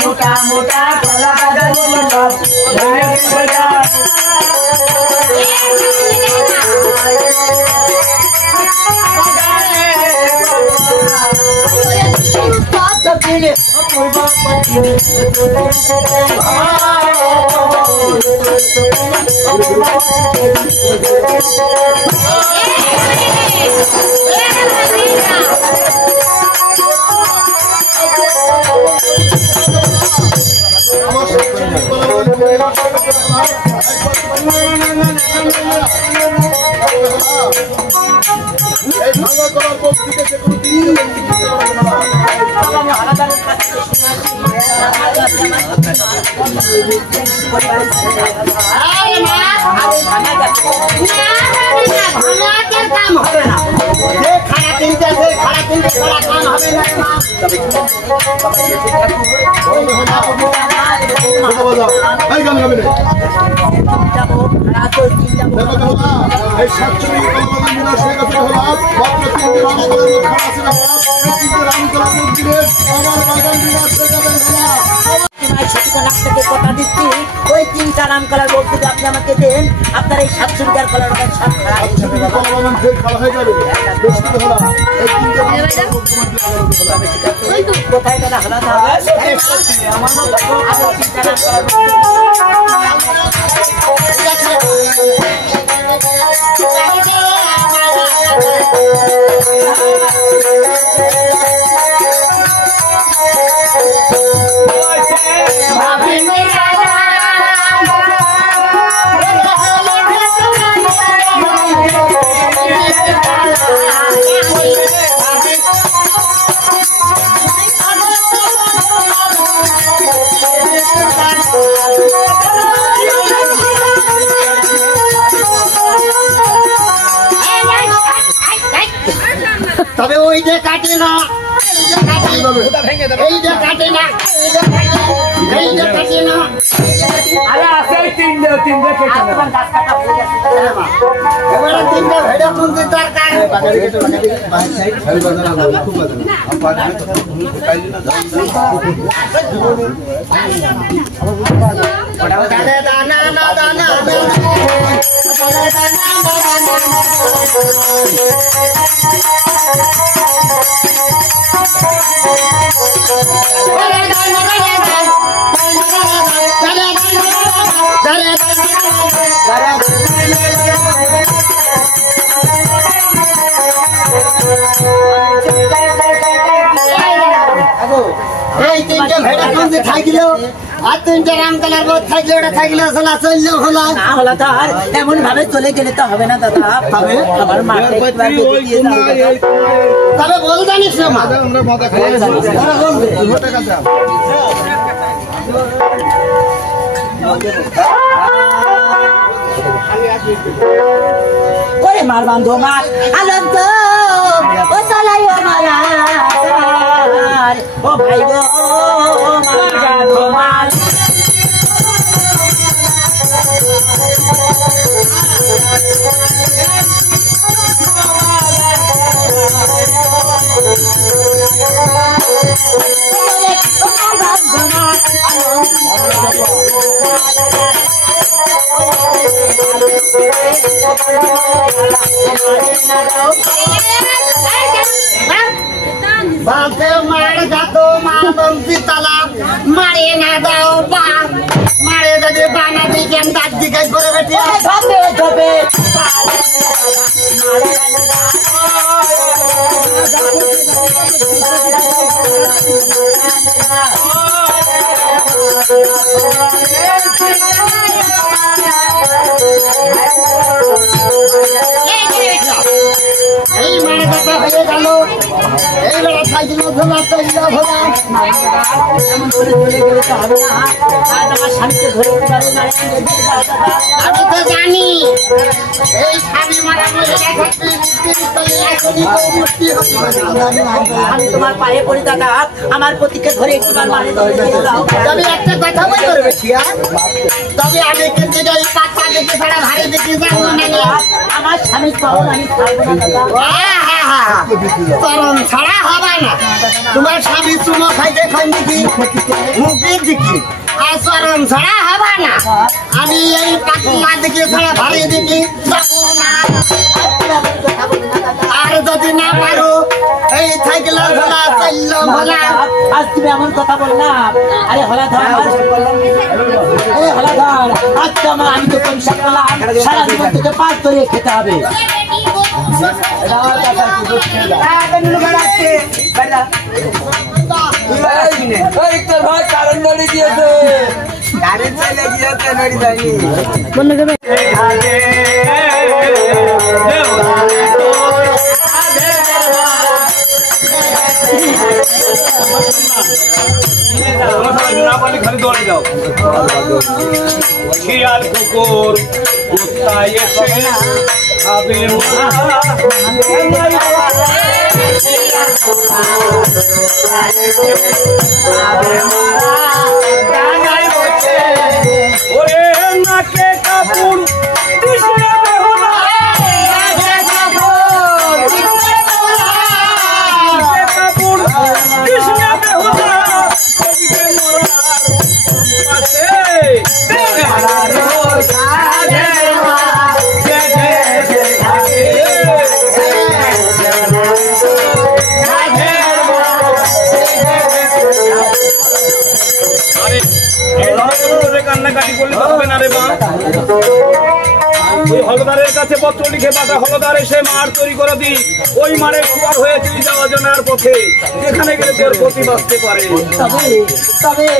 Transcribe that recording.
मोटा मोटा কথা দিচ্ছি ওই 3টা নাম কলার বলতে আপনি আমাকে দেন আপনার এই 700 টাকার কলার কোথায় দাদা হলো তবে ওই যে কাটে না এই যে কাটে না এই যে কাটে না আরে আছে 3 কেটে না গাছ কাটা হয়ে গেছে এবারে 3টা ভেড়া পুঁজি দরকার দানা দানা দানা এই 3টা ভেড়া পুঁজি খাইছিল আর 3টা রাম কালার বোধ খাইছিল ওটা খাইছিল চলা চললেও হলো না হলো তো আর এমন ভাবে চলে গেলে তো হবে না দাদা হবে আমার মাকে তবে বল জানিস না মা আমরা মাথা খাই ওরা বলবে টাকা দাও ওরে মার বান্ধব মার আনন্দ ও সালাই ও মারা ও ভাই গো মার বান্ধব মার बापे मार जातो मारम पिताला मारे ना दाओ बाप मारे दे बाना दी के अंदाज दिखाई करे बेटिया धोबे धोबे এই মারে কথা হয়ে গেল এইবার সাইকেল ভোলা চলল ভোলা আমি তো জানি এই স্বামী মারা আমি তোমার পায়ে পড়ি দাদা, আমার পতিকে ধরে একবার মানে তবে একটা কথা বলতে পারবে তবে আমি কিন্তু এই পাতা দেখে ছাড়া ভারী দেখে যাবো না আমার স্বামীর পাওয়া আমি খাবো না দাদা। চরণ ছাড়া হবে না তোমার স্বামী চুমো খাইতে খাই দেখি মুখের দিকে আর চরণ ছাড়া হবে না আমি এই পাতলা দিকে ছাড়া ভারী দেখি যাবো না আর যদি না পারো এই সাইকেল ভোলা চলল ভোলা আজ তুমি এমন কথা বল না। আরে হলাধর, আরে হলাধর, আজ তো আমি তো পরিষ্কার করলাম সারা জীবন থেকে পাঁচ ধরে খেতে হবে। শিয়াল কুকুর কোথায় এসে খাবে ওরে নাকে কাপড় কান্নাকাটি করলে হবে না রে মা। ওই হলদারের কাছে পত্র লিখে পাঠা, হলদার এসে মার তৈরি করে দি। ওই মারে সুয়ার হয়ে তুই যাওয়া জানার পথে যেখানে গেলে তোর ক্ষতি বাঁচতে পারে। তবে